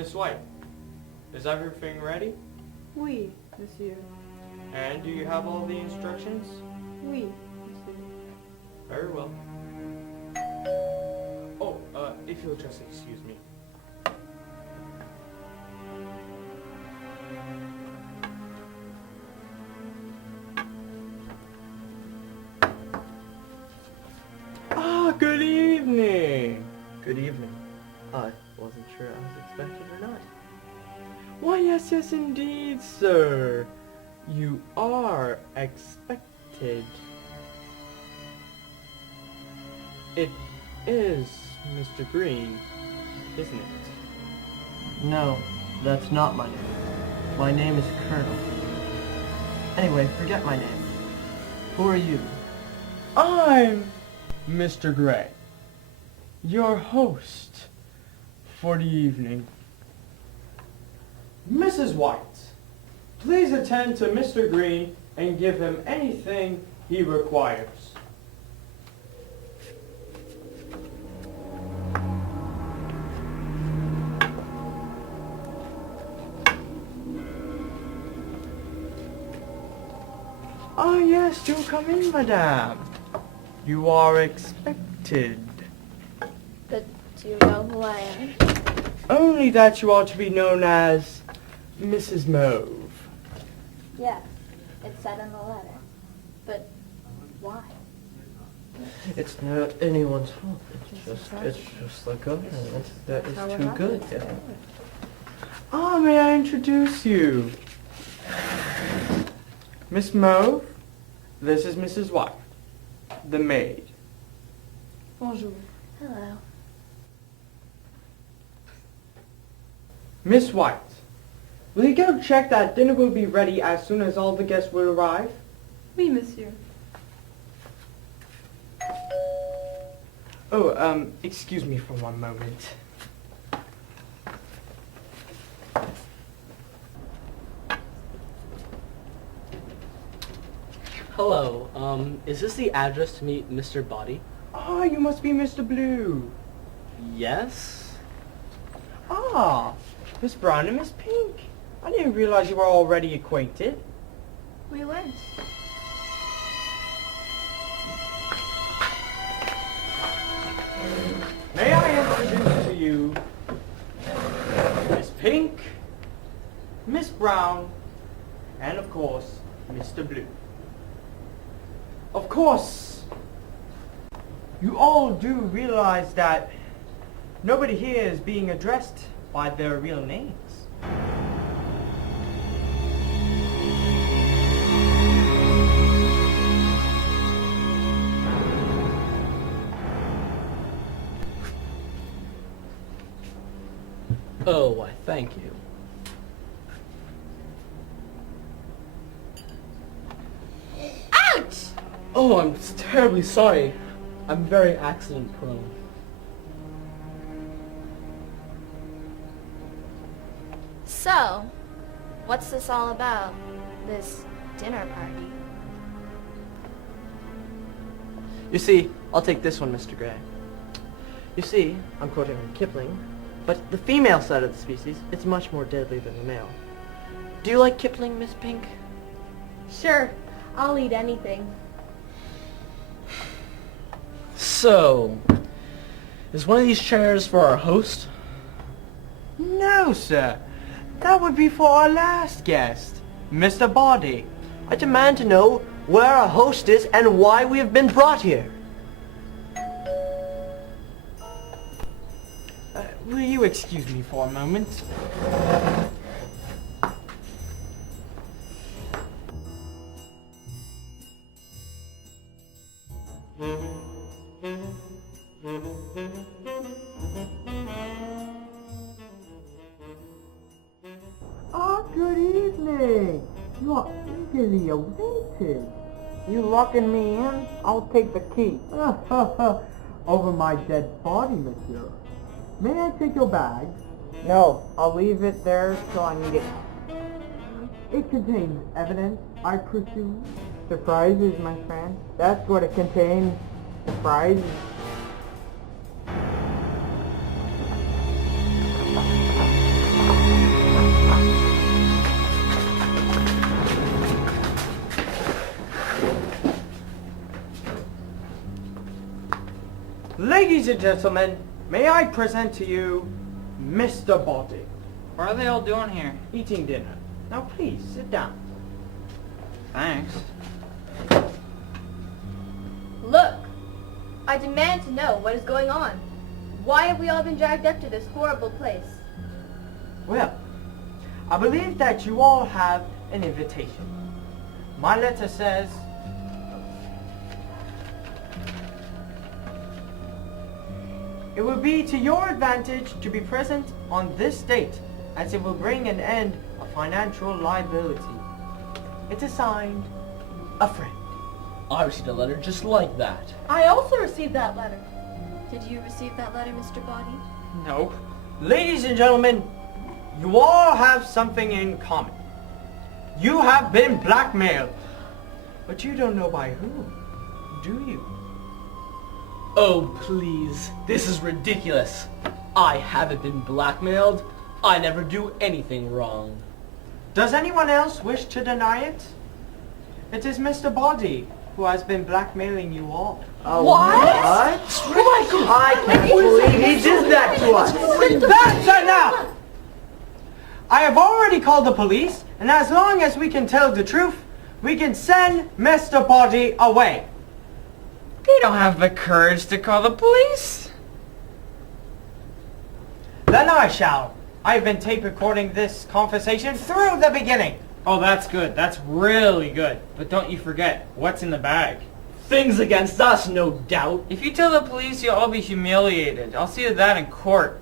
Miss White, is everything ready? Oui, monsieur. And do you have all the instructions? Oui, monsieur. Very well. Oh, if you'll just excuse me. Ah, good evening. Good evening. I wasn't sure I was expected or not. Why, yes, yes, indeed, sir. You are expected. It is Mr. Green, isn't it? No, that's not my name. My name is Colonel. Anyway, forget my name. Who are you? I'm Mr. Gray, your host for the evening. Mrs. White, please attend to Mr. Green and give him anything he requires. Ah, yes, do come in, madame. You are expected. But do you know who I am? Only that you are to be known as Mrs. Mauve. Yes, it's said in the letter. But why? It's not anyone's fault. It's just like God. That is too good. Yeah. Ah, may I introduce you? Miss Mauve, this is Mrs. White, the maid. Bonjour. Hello. Miss White, will you go check that dinner will be ready as soon as all the guests will arrive? Oui, monsieur. Oh, excuse me for one moment. Hello, is this the address to meet Mr. Body? Ah, you must be Mr. Blue. Yes? Ah, Miss Brown and Miss Pink. I didn't realize you were already acquainted. We weren't. May I introduce to you Miss Pink, Miss Brown, and of course, Mr. Blue. Of course, you all do realize that nobody here is being addressed by their real names. Oh, why, thank you. Ouch! Oh, I'm terribly sorry. I'm very accident prone. So, what's this all about? This dinner party? You see, I'll take this one, Mr. Gray. You see, I'm quoting Kipling, but the female side of the species is much more deadly than the male. Do you like Kipling, Miss Pink? Sure, I'll eat anything. So, is one of these chairs for our host? No, sir. That would be for our last guest, Mr. Body. I demand to know where our host is and why we have been brought here. Will you excuse me for a moment? Ah, good evening. You are eagerly awaited. You locking me in? I'll take the key. Over my dead body, monsieur. May I take your bag? No, I'll leave it there till I need it. It contains evidence, I presume. Surprises, my friend. That's what it contains. Surprises. Ladies and gentlemen, may I present to you Mr. Body. What are they all doing here? Eating dinner. Now please, sit down. Thanks. Look! I demand to know what is going on. Why have we all been dragged up to this horrible place? Well, I believe that you all have an invitation. My letter says, it will be to your advantage to be present on this date, as it will bring an end of financial liability. It is signed, a friend. I received a letter just like that. I also received that letter. Did you receive that letter, Mr. Body? Nope. Ladies and gentlemen, you all have something in common. You have been blackmailed. But you don't know by whom, do you? Oh, please. This is ridiculous. I haven't been blackmailed. I never do anything wrong. Does anyone else wish to deny it? It is Mr. Body who has been blackmailing you all. What? What? Oh my God! I can't believe he did that to us. That's enough! I have already called the police, and as long as we can tell the truth, we can send Mr. Body away. They don't have the courage to call the police. Then I shall. I've been tape recording this conversation through the beginning. Oh, that's good. That's really good. But don't you forget, what's in the bag? Things against us, no doubt. If you tell the police, you'll all be humiliated. I'll see to that in court.